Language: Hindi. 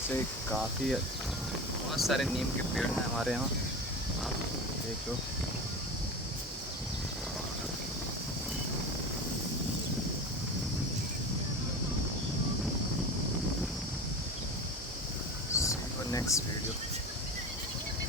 वैसे काफ़ी बहुत सारे नीम के पेड़ हैं हमारे यहाँ, आप देख लो। सी यू नेक्स्ट वीडियो।